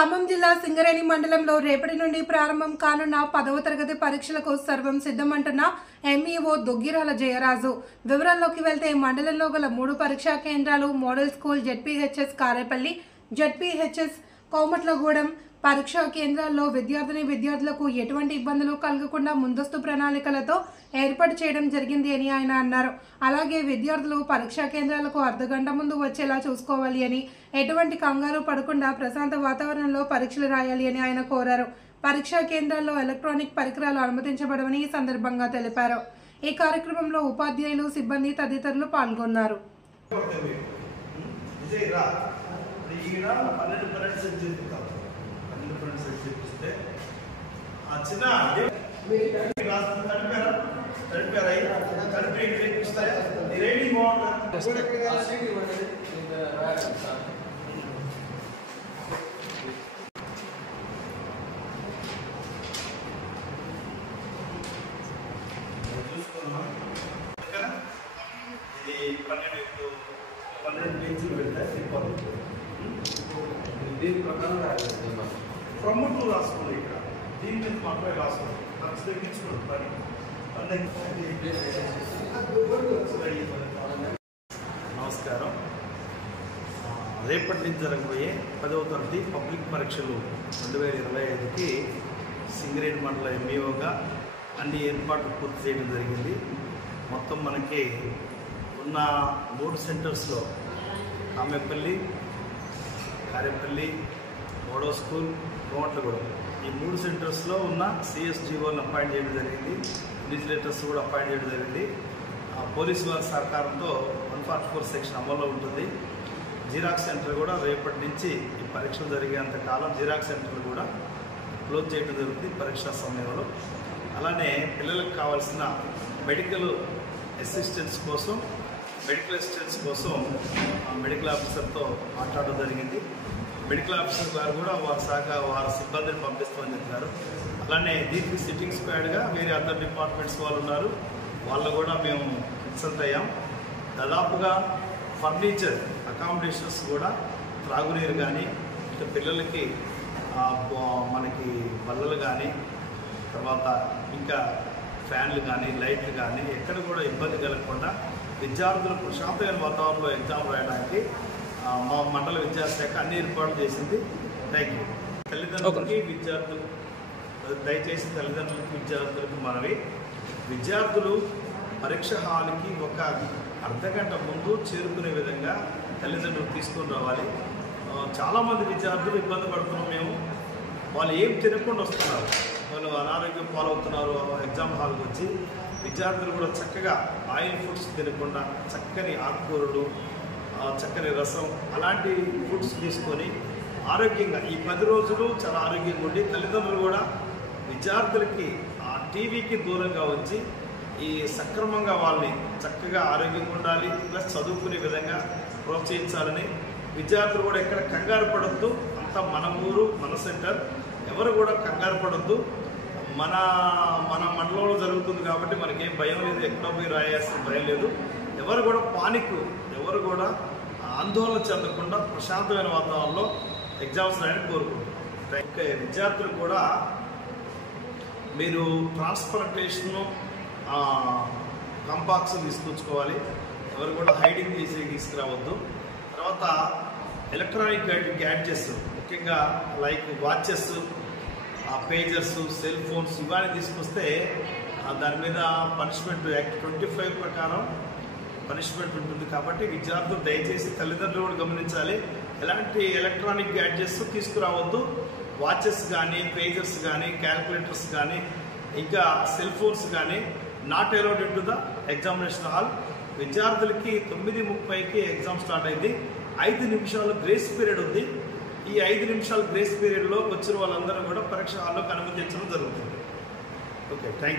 ఖమ్మం జిల్లా సింగరేణి మండలంలో రేపటి నుండి ప్రారంభం కానున్న 10వ తరగతి పరీక్షలకు సర్వం సిద్ధమంటున్న ఎంఈఓ దుగ్గిరాల జయరాజు. వివరాల్లోకి వెళ్తే మండలంలో గల 3 పరీక్షా కేంద్రాలు model school, ZPHS Karepalli, ZPHS Komatlagudem పరీక్షా కేంద్రాల్లో విద్యార్థులకు ఎటువంటి ఇబ్బందులు కలగకుండా ముందస్తు ప్రణాళికలతో ఏర్పాటు చేయడం జరిగింది అని ఆయన అన్నారు. అలాగే విద్యార్థులు పరీక్షా కేంద్రాలకు అర్ధగంట ముందు వచ్చేలా చూసుకోవాలి అని, ఎటువంటి కంగారు పడకుండా ప్రశాంత వాతావరణంలో పరీక్షలు రాయాలి అని ఆయన కోరారు. పరీక్షా కేంద్రాల్లో ఎలక్ట్రానిక్ పరికరాలు అనుమతించబడవని ఈ సందర్భంగా తెలిపారు. ఈ కార్యక్రమంలో ఉపాధ్యాయులు, సిబ్బంది తదితరులు పాల్గొన్నారు. దీని ప్రకారం ప్రమోట్లు రాసుకోండి. ఇక్కడ దీని మీద మాత్రమే రాసుకోండి. తగ్గించుకోండి పని. నమస్కారం. రేపటి నుంచి జరగబోయే 10వ తరగతి పబ్లిక్ పరీక్షలు 2025కి సింగరేణి మండల ఎంఈఓగా అన్ని ఏర్పాట్లు పూర్తి చేయడం జరిగింది. మొత్తం మనకి ఉన్న 3 సెంటర్స్లో కామేపల్లి, కారేపల్లి, మోడల్ స్కూల్, కోమట్లగూడెం ఈ 3 సెంటర్స్లో ఉన్న సిఎస్జిఓలను అపాయింట్ చేయడం జరిగింది. ఇన్విజిలేటర్స్ కూడా అపాయింట్ చేయడం జరిగింది. పోలీసు వారి సహకారంతో 144 సెక్షన్ అమల్లో ఉంటుంది. జిరాక్స్ సెంటర్ కూడా రేపటి నుంచి ఈ పరీక్షలు జరిగేంత కాలం జిరాక్స్ సెంటర్లు కూడా క్లోజ్ చేయడం జరుగుతుంది పరీక్షా సమయంలో. అలానే పిల్లలకు కావాల్సిన మెడికల్ అసిస్టెన్స్ కోసం మెడికల్ ఆఫీసర్తో మాట్లాడడం జరిగింది. మెడికల్ ఆఫీసర్ గారు కూడా వారి సిబ్బందిని పంపిస్తామని చెప్పారు. అలానే దీనికి సిట్టింగ్ స్క్వాడ్గా వేరే అదర్ డిపార్ట్మెంట్స్ వాళ్ళు ఉన్నారు. వాళ్ళు కూడా మేము కన్సల్ట్ అయ్యాం. దాదాపుగా ఫర్నిచర్, అకామిడేషన్స్ కూడా, త్రాగునీరు కానీ, ఇంకా పిల్లలకి మనకి బల్లలు కానీ, తర్వాత ఇంకా ఫ్యాన్లు కానీ, లైట్లు కానీ ఎక్కడ కూడా ఇబ్బంది కలగకుండా విద్యార్థులు ప్రశాంతమైన వాతావరణంలో ఎగ్జామ్ రాయడానికి మా మండల విద్యాశాఖ అన్ని ఏర్పాట్లు చేసింది. Thank you. తల్లిదండ్రులకి విద్యార్థులు దయచేసి విద్యార్థులకు మనవి, విద్యార్థులు పరీక్ష హాల్కి ఒక అర్ధగంట ముందు చేరుకునే విధంగా తల్లిదండ్రులు తీసుకొని రావాలి. చాలామంది విద్యార్థులు ఇబ్బంది పడుతున్నాం మేము. వాళ్ళు ఏం తినకుండా వస్తున్నారు, వాళ్ళు అనారోగ్యం పాలవుతున్నారు. ఎగ్జామ్ హాల్కి వచ్చి విద్యార్థులు కూడా చక్కగా ఆయిల్ ఫుడ్స్ తినకుండా చక్కని ఆకుకూరలు, చక్కని రసం అలాంటి ఫుడ్స్ తీసుకొని ఆరోగ్యంగా ఈ 10 రోజులు చాలా ఆరోగ్యంగా ఉండి, తల్లిదండ్రులు కూడా విద్యార్థులకి ఆ టీవీకి దూరంగా వచ్చి ఈ సక్రమంగా వాళ్ళని చక్కగా ఆరోగ్యంగా ఉండాలి, ప్లస్ చదువుకునే విధంగా ప్రోత్సహించాలని, విద్యార్థులు కూడా ఎక్కడ కంగారు పడొద్దు. అంతా మన ఊరు, మన సెంటర్, ఎవరు కూడా కంగారు పడొద్దు. మన మండలంలో జరుగుతుంది కాబట్టి మనకేం భయం లేదు, ఎక్కడో పోయి రాయాల్సిన భయం లేదు. ఎవరు కూడా ఎవరు కూడా ఆందోళన చెందకుండా ప్రశాంతమైన వాతావరణంలో ఎగ్జామ్స్ రాయని కోరుకుంటున్నాం. ఇంకా విద్యార్థులు కూడా మీరు ట్రాన్స్ప్లాంటేషను కంపాక్స్ తీసుకొచ్చుకోవాలి. ఎవరు కూడా హైడింగ్ చేసి తీసుకురావద్దు. తర్వాత ఎలక్ట్రానిక్ గ్యాడ్జెట్స్ ముఖ్యంగా లైక్ వాచెస్, పేజర్స్, సెల్ ఫోన్స్ ఇవన్నీ తీసుకొస్తే దాని మీద పనిష్మెంట్ యాక్ట్ 25 ప్రకారం పనిష్మెంట్ ఉంటుంది. కాబట్టి విద్యార్థులు దయచేసి తల్లిదండ్రులు కూడా గమనించాలి. ఎలాంటి ఎలక్ట్రానిక్ గ్యాడ్జెట్స్ తీసుకురావద్దు. వాచెస్ కానీ, పేజర్స్ కానీ, క్యాల్కులేటర్స్ కానీ, ఇంకా సెల్ ఫోన్స్ కానీ not allowed in to the examination hall. విద్యార్థులకి 9:30కి ఎగ్జామ్ స్టార్ట్ అయింది. 5 నిమిషాలు గ్రేస్ పీరియడ్ ఉంది. ఈ 5 నిమిషాల గ్రేస్ పీరియడ్లో వచ్చిన వాళ్ళందరూ కూడా పరీక్ష హాల్లోకి అనుమతించడం జరుగుతుంది. Okay, thank you.